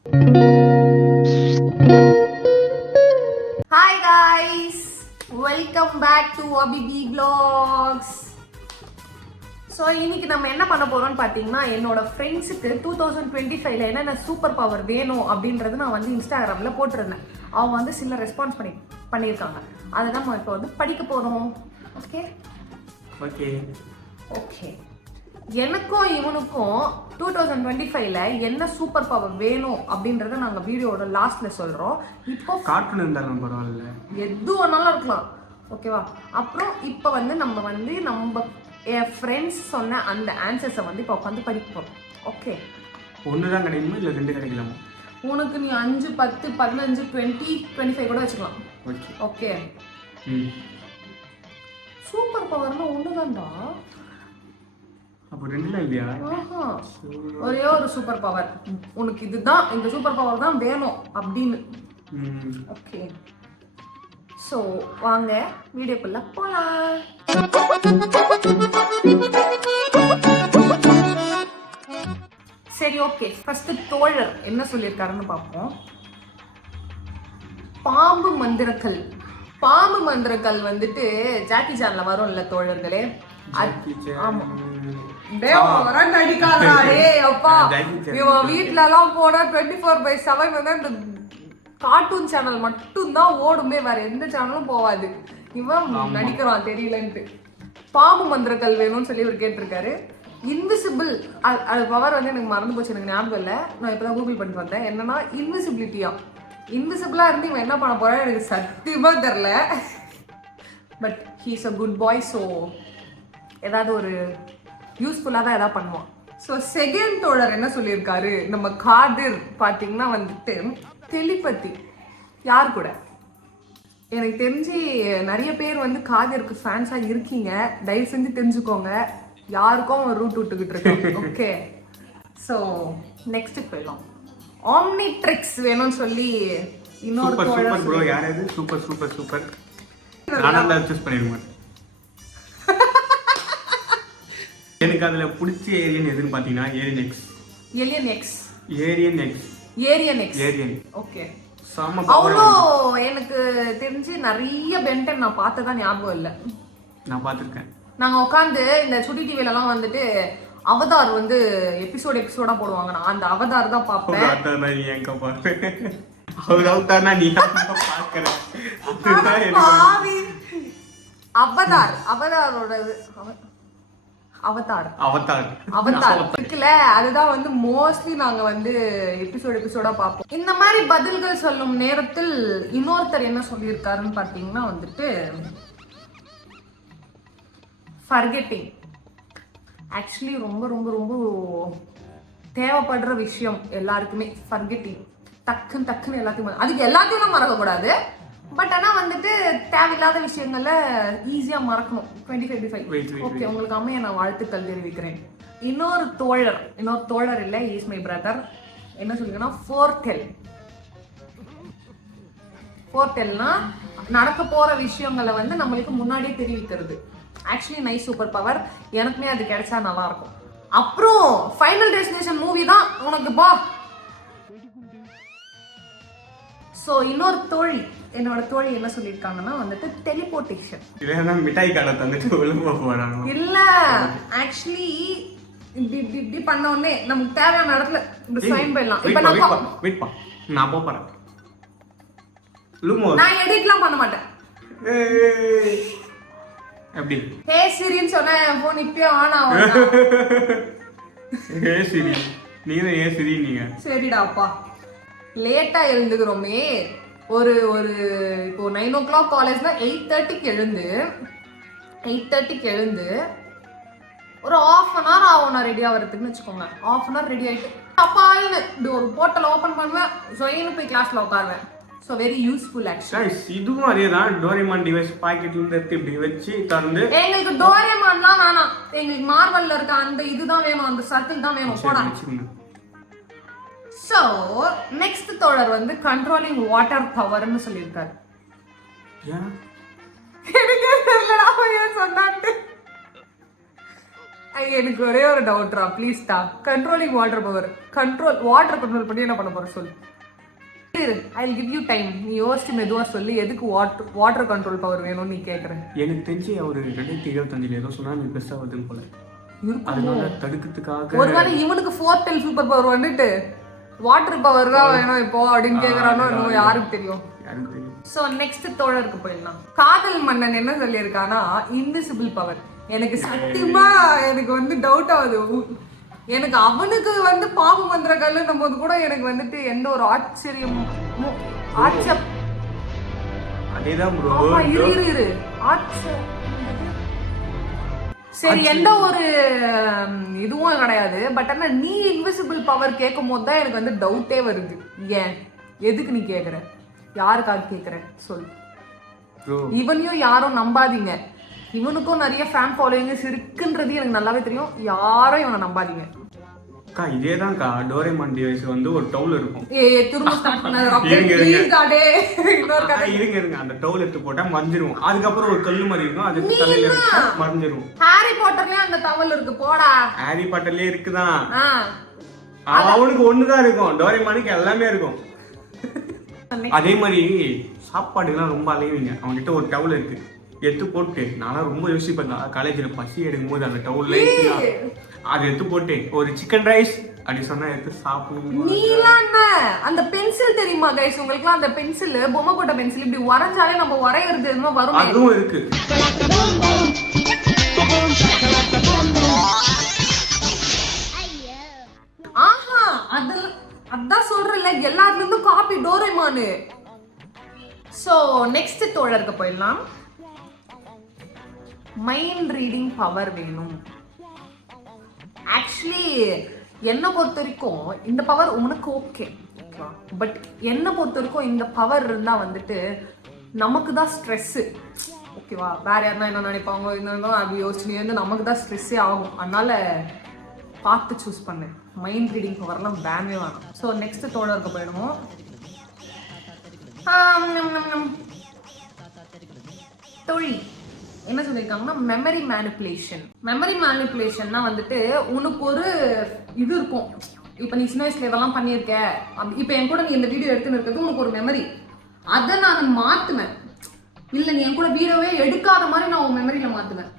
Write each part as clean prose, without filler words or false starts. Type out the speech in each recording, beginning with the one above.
Hi guys, welcome back to Abibi Vlogs. So இன்னைக்கு நம்ம என்ன பண்ண போறோம்னு பார்த்தீங்கன்னா, என்னோட ஃப்ரெண்ட்ஸுக்கு 2025ல என்னென்ன சூப்பர் பவர் வேணும் அப்படின்றது நான் வந்து இன்ஸ்டாகிராமில் போட்டிருந்தேன். அவங்க வந்து சில ரெஸ்பான்ஸ் பண்ணியிருக்காங்க. அதை நம்ம இப்போ வந்து படிக்க போகிறோம். ஓகே ஓகே ஓகே எனக்கும் இவனுக்கும் 2025ல என்ன சூப்பர் பவர் வேணும் அப்படின்றத நாங்கள் வீடியோட லாஸ்ட்ல சொல்கிறோம். இப்போ கார்ட்டூன் இருந்தாலும் பரவாயில்ல, எது வேணாலும் இருக்கலாம், ஓகேவா? அப்புறம் இப்போ வந்து நம்ம என் ஃப்ரெண்ட்ஸ் சொன்ன அந்த ஆன்சர்ஸை வந்து இப்போ உட்காந்து படிக்க போகிறோம். ஓகே, ஒன்று தான் கிடைக்குமா இல்லை 2 கிடைக்கலாமா? உனக்கு நீ 5, 10, 15, 20, 25 கூட வச்சுக்கலாம். Okay okay. சூப்பர் பவர்னா ஒன்று தான்டா. அப்போ 2லாம் இல்லையா? ஒரே ஒரு சூப்பர் பவர், உனக்கு இதுதான், இந்த சூப்பர் பவர் தான் வேணும் அப்படின்னு. ஓகே, ஸோ வாங்க வீடியோக்குள்ள போகலாம். சரி, ஓகே. ஃபர்ஸ்ட் தோழர் என்ன சொல்லியிருக்காருன்னு பார்ப்போம். பாம்பு மந்திரக்கல் வந்துட்டு ஜாக்கி சான்ல வரும்ல தோழர்களே. வீட்டுல எல்லாம் போனா 24/7 வந்து இந்த கார்ட்டூன் சேனல் மட்டும் தான் ஓடுமே, வேற எந்த சேனலும் போவாது. இவன் நடிக்கிறான் தெரியலன்ட்டு. பாம்பு மந்திரக்கல் வேணும்னு சொல்லி இவர் கேட்டிருக்காரு. இன்விசிபிள் அது பவர் வந்து எனக்கு மறந்து போச்சு, எனக்கு ஞாபகம் இல்லை. நான் இப்பதான் கூகுள் பண்ணிட்டு வந்தேன். என்னன்னா இன்விசிபிலிட்டியா, இன்விசிபிளா இருந்து இவன் என்ன பண்ண போறான்னு எனக்கு சத்தியமா தெரியல. But he's a good bye, so ஏதாவது ஒரு யூஸ்ஃபுல்லாக தான் எதாவது பண்ணுவான். ஸோ செகண்ட் தோழர் என்ன சொல்லியிருக்காரு, நம்ம காதிர் பார்த்தீங்கன்னா வந்துட்டு டெலிபதி. யார் கூட எனக்கு தெரிஞ்சு நிறைய பேர் வந்து காதிருக்கு ஃபேன்ஸாக இருக்கீங்க. தயவு செஞ்சு தெரிஞ்சுக்கோங்க, யாருக்கும் ஒரு ரூட் விட்டுக்கிட்டு இருக்கோம். ஓகே, ஸோ நெக்ஸ்ட் போயிடலாம். ஆம்னிட்ரிக்ஸ் வேணும்னு சொல்லி இன்னொரு சூப்பர் ப்ரோ. யார் அது? Super super super. நானா சூஸ் பண்ணிடுவேன். எனக்கு அதுல பிடிச்ச ஏரியன் எதுன்னு பாத்தீங்கன்னா ஏரியன் எக்ஸ். ஓகே, அவ்வளோ எனக்கு தெரிஞ்சு நிறைய பென்டன் நான் பார்த்ததா ஞாபகம் இல்லை. நான் பார்த்துருக்கேன். நாங்க உட்காந்து இந்த சுட்டி டிவில எல்லாம் வந்துட்டு அவதார் வந்து எபிசோடா போடுவாங்க. நான் அந்த அவதார் தான் பார்ப்பேன். அவதார் இருக்குல்ல, அதுதான் வந்து மோஸ்ட்லி நாங்க வந்து எபிசோடா பார்ப்போம். இந்த மாதிரி பதில்கள் சொல்லும் நேரத்தில் இன்னொருத்தர் என்ன சொல்லியிருக்காருன்னு பார்த்தீங்கன்னா வந்துட்டு ஃபர்கெட்டிங். ஆக்சுவலி ரொம்ப ரொம்ப ரொம்ப தேவைப்படுற விஷயம் எல்லாருக்குமே ஃபர்கெட்டிங். டக்குன்னு எல்லாத்தையும், அதுக்கு எல்லாத்தையும் மறக்கக்கூடாது, பட் ஆனால் வந்துட்டு தேவையில்லாத விஷயங்கள்ல ஈஸியாக மறக்கணும். 2025. ஓகே, உங்களுக்கு அம்மையை நான் வாழ்த்துக்கள் தெரிவிக்கிறேன். இன்னொரு தோழர் இல்லை, இஸ் மை பிரதர். என்ன சொல்லுங்கன்னா ஃபோர்டெல்னா நடக்க போற விஷயங்களை வந்து நம்மளுக்கு முன்னாடியே தெரிவிக்கிறது. ஆக்சுவலி நைஸ் சூப்பர் பவர், எனக்குமே அது கிடைச்சா நல்லா இருக்கும். அப்புறம் ஃபைனல் டெஸ்டினேஷன் மூவி தான் உனக்கு பா. ஸோ என்னோட தோழி என்ன சொல்லியிருக்காங்கன்னா வந்துட்டு டெலிபோர்டேஷன். மிட்டாய் கடை தந்துட்டு இல்ல, ஆக்சுவலி இப்படி பண்ண உடனே நமக்கு தேவையான இடத்துல இப்படி சைன் பண்ணலாம். இப்ப நான் போறேன். நான் எடிட்லாம் பண்ண மாட்டேன். எப்படி ஹே சிரின்னு சொன்னா என் போன் இப்பயே ஆன் ஆகும். ஹே சிரி, நீங்க ஏ சிரி நீங்க. சரிடாப்பா, லேட்டா எழுந்துக்கிறோமே. ஒரு இப்போ 9 o'clock காலேஜ்னா 8:30க்கு எழுந்து ஒரு 1/2 an hour ஆகும் நான் ரெடி ஆகிறதுக்குன்னு வச்சுக்கோங்க. 1/2 an hour ரெடி ஆகிட்டு அப்பால்னு இப்படி ஒரு போர்ட்டல் ஓப்பன் பண்ணுவேன், சொயின்னு போய் கிளாஸ்ல உட்காருவேன். So very useful actually. இதுவும் அதேதான். டோரேமான் டிவைஸ் பாக்கெட்ல இருந்து எடுத்து இப்படி வச்சு தந்து. எங்களுக்கு டோரேமான்லாம் வேணாம், எங்களுக்கு மார்வல்ல இருக்க அந்த இதுதான் வேணும், அந்த சர்க்கிள் தான் வேணும். போடா. ஸோ நெக்ஸ்ட் தோழர் வந்து கண்ட்ரோலிங் வாட்டர் பவர்னு சொல்லியிருக்காரு. எனக்கு ஒரே ஒரு டவுட்ரா ப்ளீஸ்டா. Controlling water power, water control பண்ணி என்ன பண்ண போற சொல்லு. I will give you time. நீ யோசிச்சு மெதுவா சொல்லி எதுக்கு வாட்டர் கண்ட்ரோல் பவர் வேணும்னு நீ கேட்குற. எனக்கு தெரிஞ்சு அவர் 2025 ஏதோ சுனாமி பெருசாக வருதுன்னு போல, அதனால தடுக்கிறதுக்காக ஒருவேளை இவனுக்கு 4th டெல் சூப்பர் பவர் வந்துட்டு வாட்டர் பவர் தான் வேணும் இப்போ அப்படின்னு கேட்குறானோ இன்னும் யாருக்கு தெரியும். ஸோ நெக்ஸ்ட் தோழருக்கு போயிடலாம். காதல் மன்னன் என்ன சொல்லியிருக்கானா இன்விசிபிள் பவர். எனக்கு சத்தியமா எனக்கு வந்து டவுட் ஆகுது. எனக்கு அவனுக்கு வந்து பாபு மந்திர கல்லுன்னும் போது கூட எனக்கு வந்துட்டு எந்த ஒரு ஆச்சரியமும் அதேதான் ப்ரோ. இரு சரி, எந்த ஒரு இதுவும் கிடையாது. பட் ஆனா நீ இன்விசிபிள் பவர் கேட்கும் போது தான் எனக்கு வந்து டவுட்டே வருது. ஏன், எதுக்கு நீ கேக்குற, யாருக்காக கேக்குற சொல். இவனையும் யாரும் நம்பாதீங்க. இவனுக்கும் நிறைய ஃபேன் ஃபாலோயிங்ஸ் இருக்குன்றது எனக்கு நல்லாவே தெரியும். யாரும் இவனை நம்பாதீங்க. அக்கா இதேதான்க்கா டோரேமான் டிவைஸ் வந்து ஒரு டவுல் இருக்கும். திரும்ப ஸ்டார்ட் பண்ணாத இருங்க அந்த டவுல் எடுத்து போட்டா மறைஞ்சிரும். அதுக்கப்புறம் ஒரு கல்லு மாதிரி இருக்கும், அதுக்கு தலையில இருக்கு மறைஞ்சிரும். ஹாரி பாட்டர்லயே அந்த டவல் இருக்கு போடா. ஹாரி பாட்டர்லயே இருக்குதான். அவனுக்கு ஒண்ணுதான் இருக்கும், டோரேமானுக்கு எல்லாமே இருக்கும். அதே மாதிரி சாப்பாடுலாம் ரொம்ப அலைவீங்க. அவன்கிட்ட ஒரு டவுல் இருக்கு, எடுத்து போட்டு நான்லாம் ரொம்ப யோசிப்பேன். காலேஜில் பசி எடுக்கும் போது அந்த டவுல்ல அதை எடுத்து போட்டு ஒரு சிக்கன் ரைஸ் அப்படி சொன்னா எடுத்து சாப்பிடுவோம். நீலாம் அந்த பென்சில் தெரியுமா கைஸ் உங்களுக்குலாம்? அந்த பென்சில் பொம்மை போட்ட பென்சில் இப்படி வரைஞ்சாலே நம்ம வரையறது எதுவும் வரும். அதுவும் இருக்கு. ஆஹா அதான் சொல்றேன்ல, எல்லாத்துல இருந்தும் காப்பி டோரேமான். சோ நெக்ஸ்ட் தோழருக்கு போயிடலாம். மைண்ட் ரீடிங் பவர் வேணும். ஆக்சுவலி என்னை பொறுத்த வரைக்கும் இந்த பவர் உனக்கு ஓகே, பட் என்னை பொறுத்த வரைக்கும் இந்த பவர் இருந்தா வந்துட்டு நமக்கு தான் ஸ்ட்ரெஸ்ஸு. ஓகேவா, வேற யாருன்னா என்ன நினைப்பாங்க இன்னும் அப்படி யோசிச்சு வந்து நமக்கு தான் ஸ்ட்ரெஸ்ஸே ஆகும். அதனால பார்த்து சூஸ் பண்ணு. மைண்ட் ரீடிங் பவர்லாம் வேணவே வேணாம். ஸோ நெக்ஸ்ட் தோழருக்கு போயிடுவோம். தொழில் என்ன சொல்லியிருக்காங்கன்னா மெமரி மேனிப்புலேஷன். மெமரி மேனிப்புலேஷன்னா வந்துட்டு உனக்கு ஒரு இது இருக்கும். இப்போ நீ சின்ன வயசுல இதெல்லாம் பண்ணியிருக்க, இப்போ என் கூட நீ இந்த வீடியோ எடுத்துன்னு இருக்கிறது உனக்கு ஒரு மெமரி. அதை நான் மாத்துவேன். இல்லை நீ என் கூட வீடியோவே எடுக்காத மாதிரி நான் உன் மெமரியில மாத்துவேன்.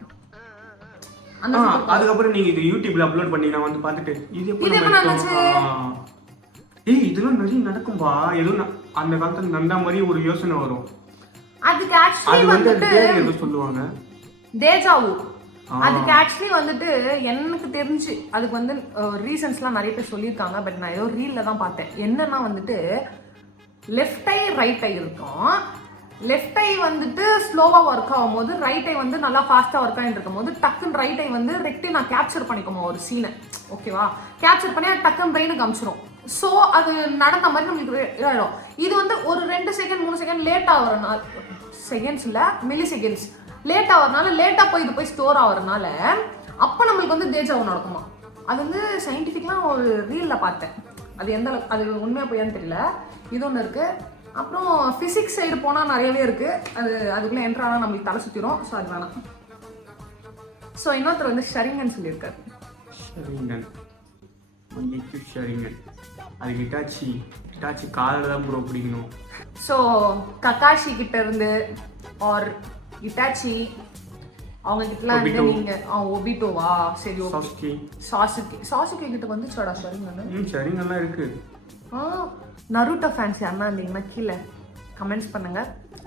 அதுக்கப்புறம் நீங்க இது யூடியூப்ல அப்லோட் பண்ணி நான் வந்து பார்த்துட்டு இதெல்லாம் நிறைய நடக்கும்பா, எதுவும் அந்த காலத்துல நடந்த மாதிரி ஒரு யோசனை வரும். அதுக்கு ஆக்சுவலி வந்துட்டு சொல்லுவாங்க தேஜாவு. அதுக்கு ஆக்சுவலி வந்துட்டு எனக்கு தெரிஞ்சு அதுக்கு வந்து ரீசன்ஸ்லாம் நிறைய பேர் சொல்லியிருக்காங்க. பட் நான் ஏதோ ரீல்ல தான் பார்த்தேன். என்னன்னா வந்துட்டு லெஃப்ட் ஐ ரைட் ஐ இருக்கும். லெஃப்ட் ஐ வந்துட்டு ஸ்லோவாக ஒர்க் ஆகும் போது ரைட் ஐ வந்து நல்லா ஃபாஸ்ட்டாக ஒர்க் ஆகிட்டு இருக்கும் போது டக்குன்னு ரைட் ஐ வந்து ரெக்டி நான் கேப்சர் பண்ணிக்கோமா ஒரு சீனை. ஓகேவா, கேப்சர் பண்ணி டக்குன்னு பிரெயினுக்கு அமிச்சிரும். ஸோ அது நடந்த மாதிரி நம்மளுக்கு இதாகிடும். இது வந்து ஒரு 2 செகண்ட் 3 செகண்ட் லேட் ஆகிறனால, செகண்ட்ஸ் இல்லை மில்லி செகண்ட்ஸ் லேட் ஆகிறதுனால, லேட்டாக போய் இது போய் ஸ்டோர் ஆகிறதுனால அப்போ நம்மளுக்கு வந்து தேஜாவு நடக்குமா. அது வந்து சயின்டிஃபிக்லாம் ஒரு ரீலில் பார்த்தேன். அது எந்த அது உண்மையாக போயான்னு தெரியல. இது ஒன்று இருக்குது. அப்புறம் ஃபிசிக்ஸ் சைடு போனால் நிறையவே இருக்குது. அதுக்குள்ளே என்ட்ரு ஆனால் நம்மளுக்கு தலை சுற்றிடும். ஸோ அது வேணாம். ஸோ இன்னொருத்தர் வந்து ஷரிங்கன்னு சொல்லியிருக்காரு. அது கிட்டாச்சி காலில் தான் ப்ரோ பிடிக்கணும். ஸோ கக்காஷி கிட்ட இருந்து ஆர் இட்டாச்சி அவங்க கிட்டலாம் இருந்து நீங்க ஒபிட்டோவா சரி சாசுகே கிட்ட வந்து சடா சரிங்கலாம் இருக்கு. நருட்டோ ஃபேன்ஸ் யாரா இருந்தீங்கன்னா கீழே கமெண்ட்ஸ் பண்ணுங்க,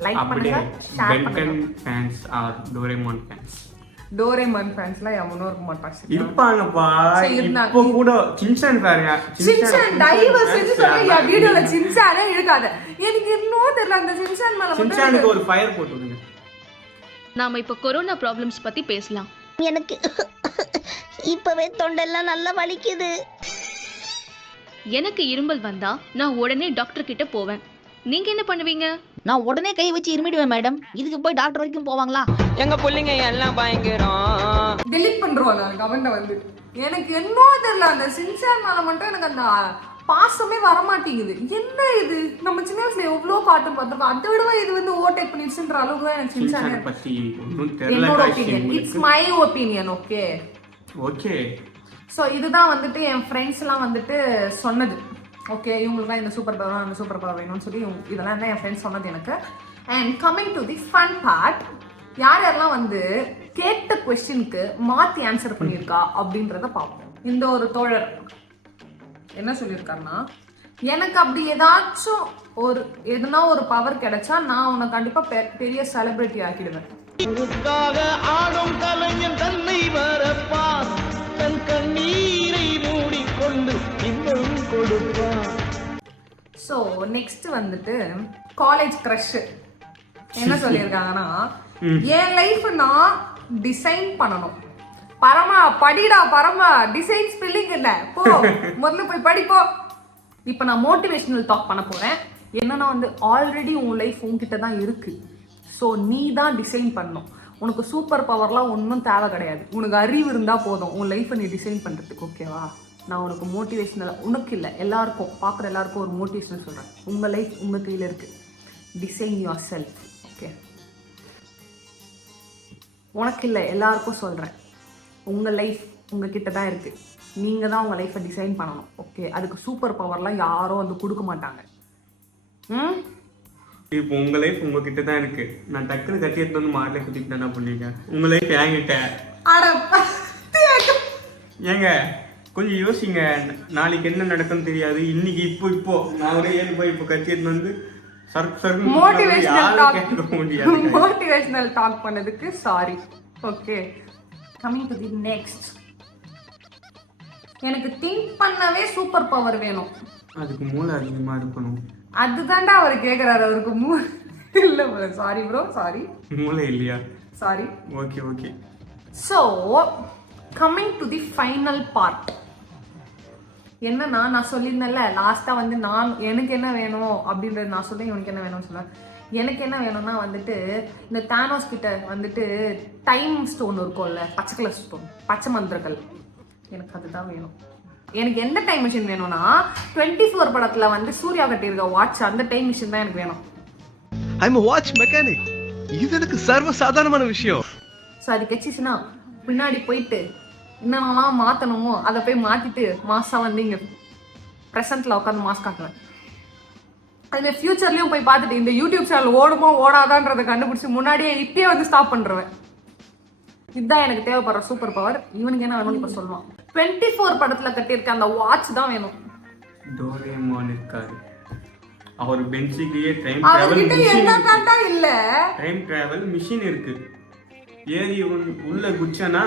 லைக் பண்ணுங்க, ஷேர் பண்ணுங்க. Fans are Doraemon fans. Doraemon ஃபேன்ஸ்லாம் எவனோ இருக்க மாட்டாங்க. இருப்பாங்கப்பா. இப்போ கூட சின்சான் பாருங்க. சின்சான் டைவர் செஞ்சு சொல்லுங்க வீடியோல சின்சானே இருக்காத. எனக்கு இன்னும் தெரியல அந்த சின்சான் மேல வந்து சின்சானுக்கு ஒரு ஃபயர் போட்டு விடுங்க. நாம இப்ப கொரோனா ப்ராப்ளம்ஸ் பத்தி பேசலாம். எனக்கு இப்பவே தொண்டெல்லாம் நல்லா வலிக்குது. எனக்கு இருமல் வந்தா நான் உடனே டாக்டர் கிட்ட போவேன். நீங்க என்ன பண்ணுவீங்க? நான் உடனே கை வச்சு இருமிடுவேன் மேடம். இதுக்கு போய் டாக்டர் வரைக்கும் போவாங்களா? எங்க பிள்ளைங்க எல்லாம் பயங்கரம். டெலீட் பண்றோம் நான் கமெண்ட வந்து. எனக்கு என்னோ தெரியல அந்த சின்சான் மேல மட்டும் எனக்கு அந்த பாசமே வர மாட்டேங்குது. என்ன இது, நம்ம சின்ன வயசுல எவ்வளோ காட்டும் பார்த்துருக்கோம். அதை விட இது வந்து ஓவர்டேக் பண்ணிடுச்சுன்ற அளவுக்கு தான் எனக்கு சின்சான் பத்தி ஒன்றும் தெரியல. என்னோட opinion, it's my opinion. Okay, okay. So இதுதான் வந்துட்டு என் ஃப்ரெண்ட்ஸ்லாம் வந்துட்டு சொன்னது. ஓகே, இவங்களுக்குலாம் இந்த சூப்பர் பவர் அந்த சூப்பர் பவர் வேணும்னு சொல்லி இதெல்லாம் தான் என் ஃப்ரெண்ட்ஸ் சொன்னது எனக்கு. And coming to the fun part, யார் யாரெல்லாம் வந்து கேட்ட கொஸ்டினுக்கு மாற்றி ஆன்சர் பண்ணியிருக்கா அப்படின்றத பார்ப்போம். இந்த ஒரு தோழர் என்ன சொல்லியிருக்காருன்னா, எனக்கு அப்படி ஏதாச்சும் எதுனா ஒரு பவர் கிடைச்சா நான் உன்னை கண்டிப்பாக பெரிய செலிபிரிட்டி ஆக்கிடுவேன். ஆடும் கலைஞன் தன்னை வரப்பான், தன் கண்ணீரை மூடிக்கொண்டு இன்னும் கொடுப்பான். ஸோ நெக்ஸ்ட் வந்துட்டு காலேஜ் க்ரஷ் என்ன சொல்லியிருக்காங்கன்னா, என் லைஃப் நான் டிசைன் பண்ணணும். பரமா படிடா பரமா, டிசைன் ஸ்பெல்லிங் இல்ல, போ முதல்ல போய் படிப்போ. இப்போ நான் மோட்டிவேஷனல் டாக் பண்ண போறேன். என்னன்னா வந்து ஆல்ரெடி உன் லைஃப் உன்கிட்ட தான் இருக்கு. ஸோ நீ தான் டிசைன் பண்ணணும். உனக்கு சூப்பர் பவர்லாம் ஒன்றும் தேவை கிடையாது. உனக்கு அறிவு இருந்தால் போதும் உன் லைஃப்பை நீ டிசைன் பண்ணுறதுக்கு. ஓகேவா? நான் உனக்கு மோட்டிவேஷனல், உனக்கு இல்லை எல்லாருக்கும், பார்க்குற எல்லாருக்கும் ஒரு மோட்டிவேஷனல் சொல்கிறேன். உங்கள் லைஃப் உங்கள் கையில் இருக்குது. Design your self. ஓகே, உனக்கு இல்லை எல்லாருக்கும் சொல்கிறேன். உங்கள் லைஃப் உங்ககிட்ட தான் இருக்குது. நீங்கள் தான் உங்கள் லைஃப்பை டிசைன் பண்ணணும். ஓகே, அதுக்கு சூப்பர் பவர்லாம் யாரும் வந்து கொடுக்க மாட்டாங்க. இப்போ உங்க லைஃப் உங்ககிட்ட தான் இருக்கு. நான் டக்குன்னு கட்டி எடுத்து வந்து மாட்டில் குத்திட்டு என்ன பண்ணீங்க? உங்க லைஃப் என்கிட்ட. ஏங்க கொஞ்சம் யோசிங்க. நாளைக்கு என்ன நடக்கும்னு தெரியாது. இன்னைக்கு இப்போ நான் ஒரு 7 போய் இப்போ கட்டி எடுத்து வந்து மோட்டிவேஷனல் டாக் பண்ணதுக்கு sorry. Okay, coming to the next. எனக்கு திங்க் பண்ணவே சூப்பர் பவர் வேணும். அதுக்கு மூளை அதிகமா இருக்கணும். அதுதான்டா அவர் கேக்குறாரு. அவருக்கு மூளை இல்ல. Sorry bro, sorry. மூளை இல்லையா? Sorry. Okay okay. So coming to the final part. என்னன்னா, நான் சொல்லியிருந்தேன்ல லாஸ்ட்டாக வந்து எனக்கு என்ன வேணும் அப்படின்றது நான் சொல்லேன். இவனுக்கு என்ன வேணும்னு சொல்லுவேன். எனக்கு என்ன வேணும்னா வந்துட்டு இந்த தானோஸ் கிட்ட வந்துட்டு டைம் ஸ்டோன் இருக்கும்ல, பச்சை கலர் ஸ்டோன், பச்சை மந்திரங்கள், எனக்கு அதுதான் வேணும். எனக்கு எந்த டைம் மிஷின் வேணும்னா 24 படத்துல வந்து சூர்யா கட்டியிருக்க வாட்ச், அந்த டைம் மிஷின் தான் எனக்கு வேணும். I'm a watch mechanic. இது எனக்கு சர்வ சாதாரணமான விஷயம். ஸோ அது கட்சிச்சுன்னா பின்னாடி போயிட்டு என்னென்னலாம் மாற்றணுமோ அதை போய் மாற்றிட்டு மாதம் வந்து இங்கே ப்ரெசென்ட்டில் உட்காந்து மாஸ்க் காட்டுவேன். அதுமாதிரி ஃப்யூச்சர்லேயும் போய் பார்த்துட்டு இந்த யூடியூப் சேனல் ஓடுமோ ஓடாதான்றதை கண்டுபிடிச்சி முன்னாடியே இப்பயே வந்து ஸ்டாப் பண்ணுறேன். இதுதான் எனக்கு தேவைப்படுற சூப்பர் பவர். இவனுக்கு என்ன வேணும்னு இப்போ சொல்லுவான். 24 படத்தில் கட்டியிருக்க அந்த வாட்ச் தான் வேணும். டோரேமான் இருக்காரு. அவர் பெஞ்சுக்குள்ளேயே டைம் டிராவல் மிஷின் இருக்கு. ஏறி உள்ள குச்சனா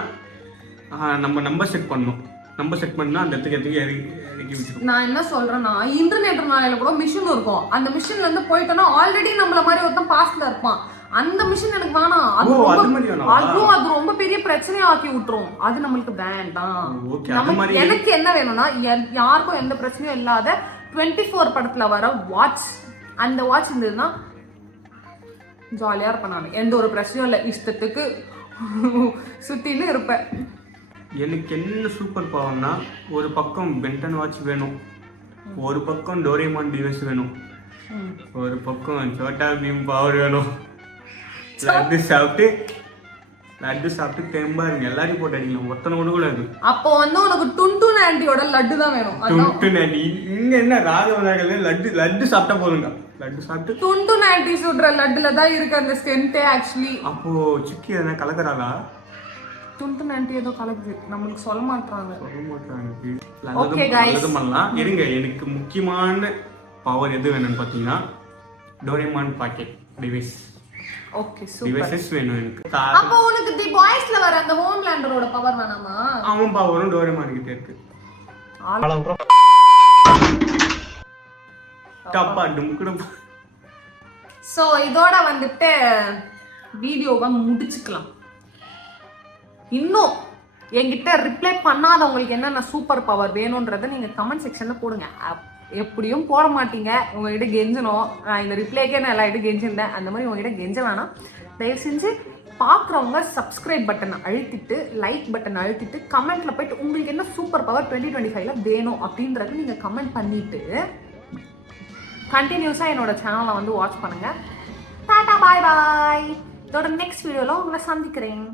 நம்ம நம்பர் செட் பண்ணணும். நம்பர் செட் பண்ணா அந்த இடத்துக்கு இறக்கி விட்டுரும். நான் என்ன சொல்றேன்னா, இன்டர்நெட் நாளையில கூட மிஷின் இருக்கும். அந்த மிஷின்ல இருந்து போயிட்டோம்னா ஆல்ரெடி நம்மள மாதிரி ஒருத்தன் பாஸ்ட்ல இருப்பான். அந்த மிஷின் எனக்கு வேணாம். அது ரொம்ப பெரிய பிரச்சனையை ஆக்கி விட்டுரும். அது நம்மளுக்கு வேண்டாம். எனக்கு என்ன வேணும்னா, யாருக்கும் எந்த பிரச்சனையும் இல்லாத 24 படத்துல வர வாட்ச். அந்த வாட்ச் இருந்ததுன்னா ஜாலியா இருப்பேன். நான் எந்த ஒரு பிரச்சனையும் இல்லை, இஷ்டத்துக்கு சுத்தின்னு இருப்பேன். எனக்கு என்ன சூப்பர் பவர்னா, ஒரு பக்கம் பென்டன் வாட்ச் வேணும், ஒரு பக்கம் டோரேமான் டிவைஸ் வேணும், ஒரு பக்கம் சோட்டா பீம் பவர் வேணும். லட்டு சாப்பிட்டு தெம்பா இருங்க. எல்லாரையும் போட்டு அடிக்கலாம். ஒருத்தனை ஒண்ணு கூட இருக்கு. அப்போ வந்து உனக்கு டுன்டுன் ஆண்டியோட லட்டு தான் வேணும். டுன்டுன் ஆண்டி இங்க என்ன ராகவனாகவே லட்டு சாப்பிட்டா போதுங்க. லட்டு சாப்பிட்டு டுன்டுன் ஆண்டி சுடுற லட்டுல தான் இருக்கு அந்த ஸ்ட்ரென்த்தே ஆக்சுவலி. அப்போ சிக்கி எதனா கலக்கறாளா? டுன்டுன் ஆண்டி ஏதோ கலக்குது, நம்மளுக்கு சொல்ல மாட்டாங்க. ஓகே गाइस, பண்ணலாம் இருங்க. எனக்கு முக்கியமான பவர் எது வேணும்னு பாத்தீங்கன்னா Doraemon pocket device. Okay, super. Devices வேணும் எனக்கு. அப்போ உனக்கு தி பாய்ஸ்ல வர அந்த ஹோம்லேண்டரோட பவர் வேணாமா? அவன் பவரும் டோரேமான் கிட்ட இருக்கு. டப்பா டும்குடும். சோ இதோட வந்துட்டு வீடியோவை முடிச்சுக்கலாம். இன்னும் என்கிட்ட ரிப்ளை பண்ணாதவங்களுக்கு என்னென்ன சூப்பர் பவர் வேணும்ன்றதை நீங்கள் கமெண்ட் செக்ஷனில் போடுங்க. எப்படியும் போட மாட்டீங்க, உங்ககிட்ட கெஞ்சணும். நான் இந்த ரிப்ளைக்கே நான் எல்லா கிட்ட கெஞ்சிருந்தேன். அந்த மாதிரி உங்ககிட்ட கெஞ்ச வேணாம். தயவு செஞ்சு பார்க்குறவங்க சப்ஸ்கிரைப் பட்டனை அழுத்திட்டு, லைக் பட்டனை அழுத்திட்டு, கமெண்ட்டில் போயிட்டு உங்களுக்கு என்ன சூப்பர் பவர் 2025ல வேணும் அப்படின்றது நீங்கள் கமெண்ட் பண்ணிவிட்டு கண்டினியூஸாக என்னோட சேனலை வந்து வாட்ச் பண்ணுங்கள். டாடா பாய் பாய். இதோட நெக்ஸ்ட் வீடியோவில் உங்களை சந்திக்கிறேன்.